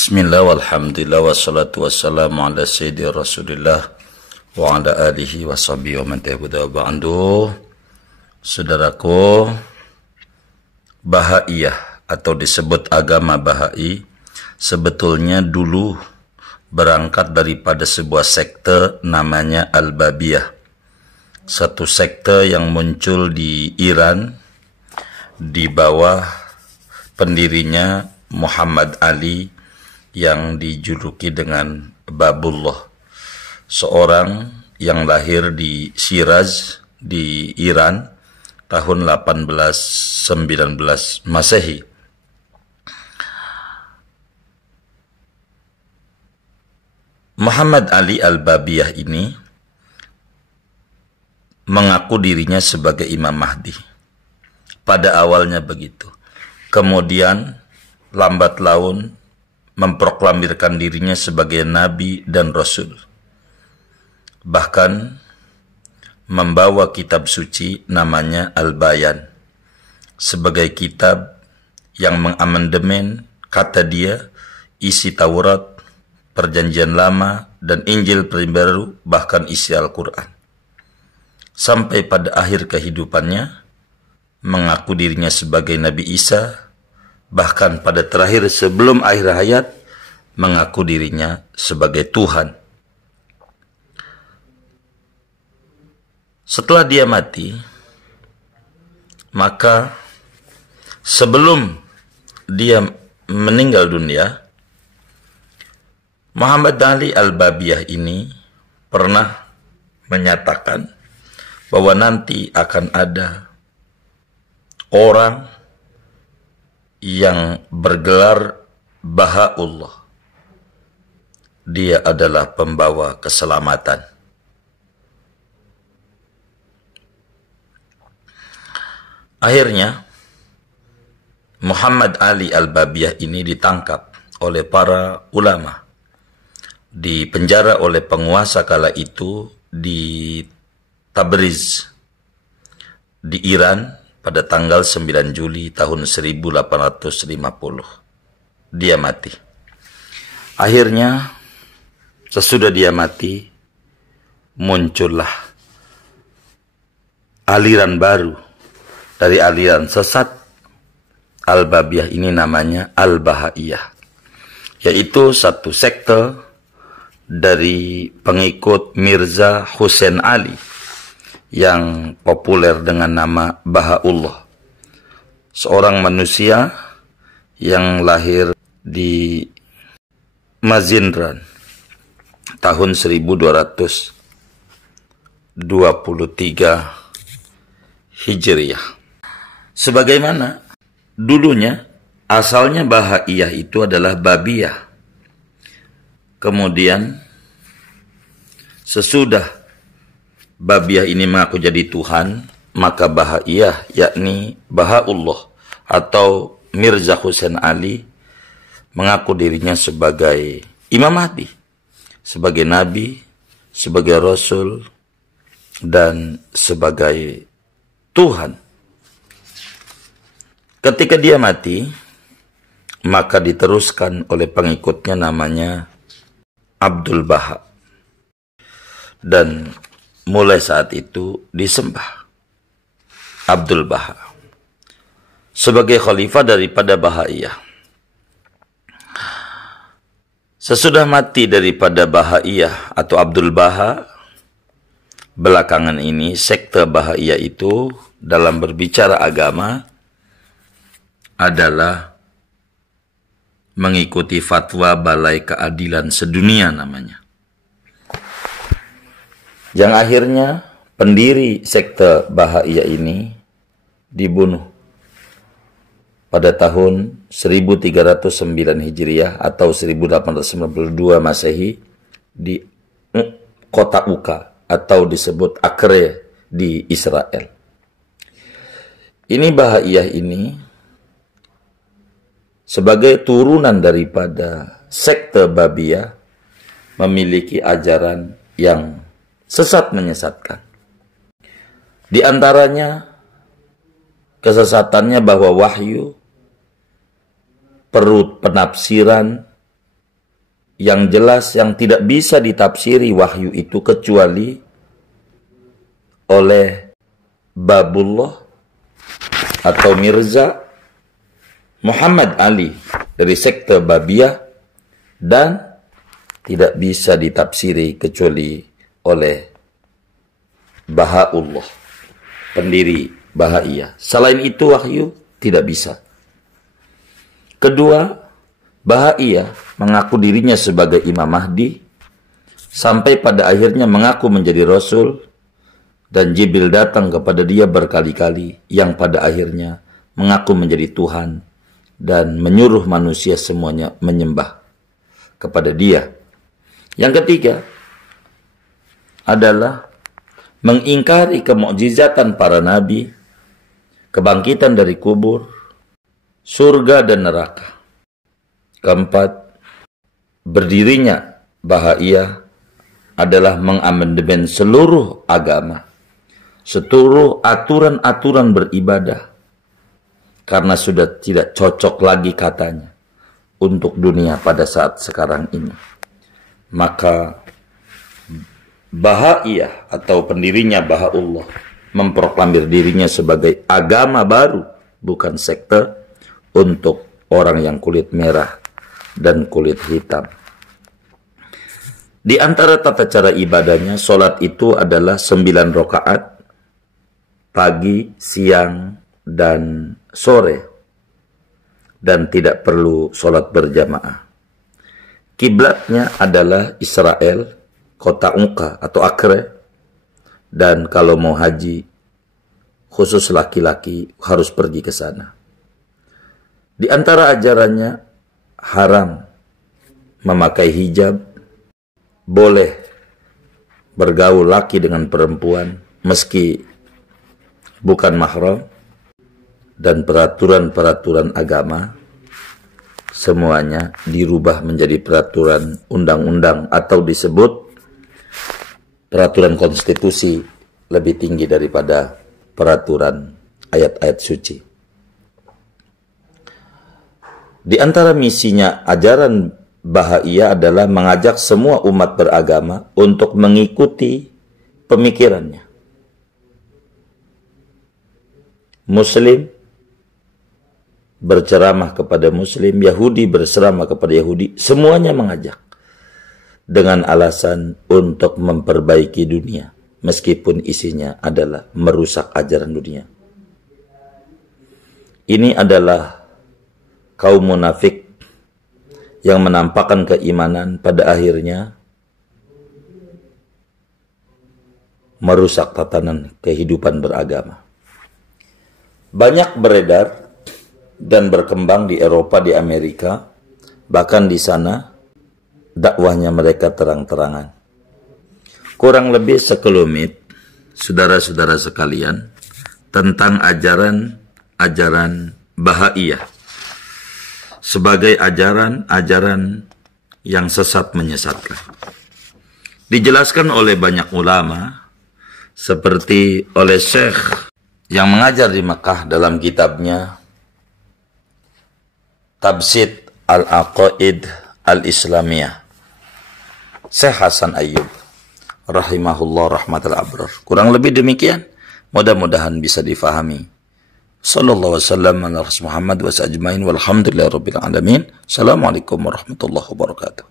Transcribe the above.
Bismillah walhamdulillah wassalatu wassalamu ala sayyidi rasulillah wa ala alihi wa sahbihi wa man tabi'ahu ba'du. Saudaraku, Bahaiyah atau disebut agama Bahai sebetulnya dulu berangkat daripada sebuah sekte namanya Al-Babiyah. Satu sekte yang muncul di Iran di bawah pendirinya Muhammad Ali yang dijuluki dengan Babullah, seorang yang lahir di Shiraz di Iran tahun 1819 Masehi. Muhammad Ali Al-Babiyah ini mengaku dirinya sebagai Imam Mahdi. Pada awalnya begitu. Kemudian lambat laun memproklamirkan dirinya sebagai Nabi dan Rasul. Bahkan membawa kitab suci namanya Al-Bayan sebagai kitab yang mengamandemen, kata dia, isi Taurat, Perjanjian Lama, dan Injil Baru, bahkan isi Al-Quran. Sampai pada akhir kehidupannya mengaku dirinya sebagai Nabi Isa, bahkan pada terakhir sebelum akhir hayat mengaku dirinya sebagai Tuhan. Setelah dia mati, maka sebelum dia meninggal dunia, Muhammad Ali Al-Babiyah ini pernah menyatakan bahwa nanti akan ada orang yang bergelar Bahaullah. Dia adalah pembawa keselamatan. Akhirnya Muhammad Ali Al-Babiyah ini ditangkap oleh para ulama, dipenjara oleh penguasa kala itu di Tabriz di Iran pada tanggal 9 Juli tahun 1850. Dia mati. Akhirnya, sesudah dia mati, muncullah aliran baru dari aliran sesat Al-Babiyah ini, namanya Al-Bahaiyah, yaitu satu sekte dari pengikut Mirza Hussein Ali yang populer dengan nama Bahaullah, seorang manusia yang lahir di Mazindran tahun 1223 Hijriah. Sebagaimana dulunya asalnya Bahaiyah itu adalah Babiyah. Kemudian sesudah Babiyah ini mengaku jadi Tuhan, maka Bahaiyah, yakni Bahaullah atau Mirza Hussein Ali, mengaku dirinya sebagai Imam Mahdi, sebagai Nabi, sebagai Rasul, dan sebagai Tuhan. Ketika dia mati, maka diteruskan oleh pengikutnya namanya Abdul Baha. Dan mulai saat itu disembah Abdul Baha sebagai khalifah daripada Bahaiyah. Sesudah mati daripada Bahaiyah atau Abdul Baha, belakangan ini sekte Bahaiyah itu dalam berbicara agama adalah mengikuti fatwa Balai Keadilan Sedunia namanya, yang akhirnya pendiri sekte Bahaiyah ini dibunuh pada tahun 1309 Hijriah atau 1892 Masehi di kota Uka atau disebut Acre di Israel. Ini Bahaiyah ini sebagai turunan daripada sekte Babiyah memiliki ajaran yang sesat menyesatkan. Di antaranya kesesatannya bahwa wahyu perlu penafsiran yang jelas yang tidak bisa ditafsiri wahyu itu kecuali oleh Babullah atau Mirza Muhammad Ali dari sekte Babiyah, dan tidak bisa ditafsiri kecuali oleh Bahaullah, pendiri Bahaiyah. Selain itu wahyu tidak bisa. Kedua, Bahaiyah mengaku dirinya sebagai Imam Mahdi sampai pada akhirnya mengaku menjadi Rasul, dan Jibril datang kepada dia berkali-kali yang pada akhirnya mengaku menjadi Tuhan dan menyuruh manusia semuanya menyembah kepada dia. Yang ketiga adalah mengingkari kemukjizatan para nabi, kebangkitan dari kubur, surga dan neraka. Keempat, berdirinya Bahaiyah adalah mengamandemen seluruh agama, seluruh aturan-aturan beribadah, karena sudah tidak cocok lagi katanya untuk dunia pada saat sekarang ini. Maka Bahaiyah atau pendirinya Bahaullah memproklamir dirinya sebagai agama baru, bukan sekte untuk orang yang kulit merah dan kulit hitam. Di antara tata cara ibadahnya, sholat itu adalah 9 rakaat pagi, siang, dan sore, dan tidak perlu sholat berjamaah. Kiblatnya adalah Israel, kota Unqa atau Acre, dan kalau mau haji, khusus laki-laki harus pergi ke sana. Di antara ajarannya, haram memakai hijab, boleh bergaul laki dengan perempuan meski bukan mahram, dan peraturan-peraturan agama semuanya dirubah menjadi peraturan undang-undang atau disebut peraturan konstitusi, lebih tinggi daripada peraturan ayat-ayat suci. Di antara misinya ajaran Bahaiyah adalah mengajak semua umat beragama untuk mengikuti pemikirannya. Muslim berceramah kepada Muslim, Yahudi berceramah kepada Yahudi, semuanya mengajak dengan alasan untuk memperbaiki dunia, meskipun isinya adalah merusak ajaran dunia. Ini adalah kaum munafik yang menampakkan keimanan, pada akhirnya merusak tatanan kehidupan beragama. Banyak beredar dan berkembang di Eropa, di Amerika, bahkan di sana dakwahnya mereka terang-terangan. Kurang lebih sekelumit, saudara-saudara sekalian, tentang ajaran Bahaiyah sebagai ajaran yang sesat menyesatkan. Dijelaskan oleh banyak ulama, seperti oleh Syekh yang mengajar di Mekah dalam kitabnya Tabsid Al-Aqaid Al-Islamiyah, Syekh Hasan Ayyub rahimahullah rahmatul abrar. Kurang lebih demikian, mudah-mudahan bisa difahami. Sallallahu wasallam ala Muhammad wa ajmain walhamdulillahi rabbil alamin. Assalamualaikum warahmatullahi wabarakatuh.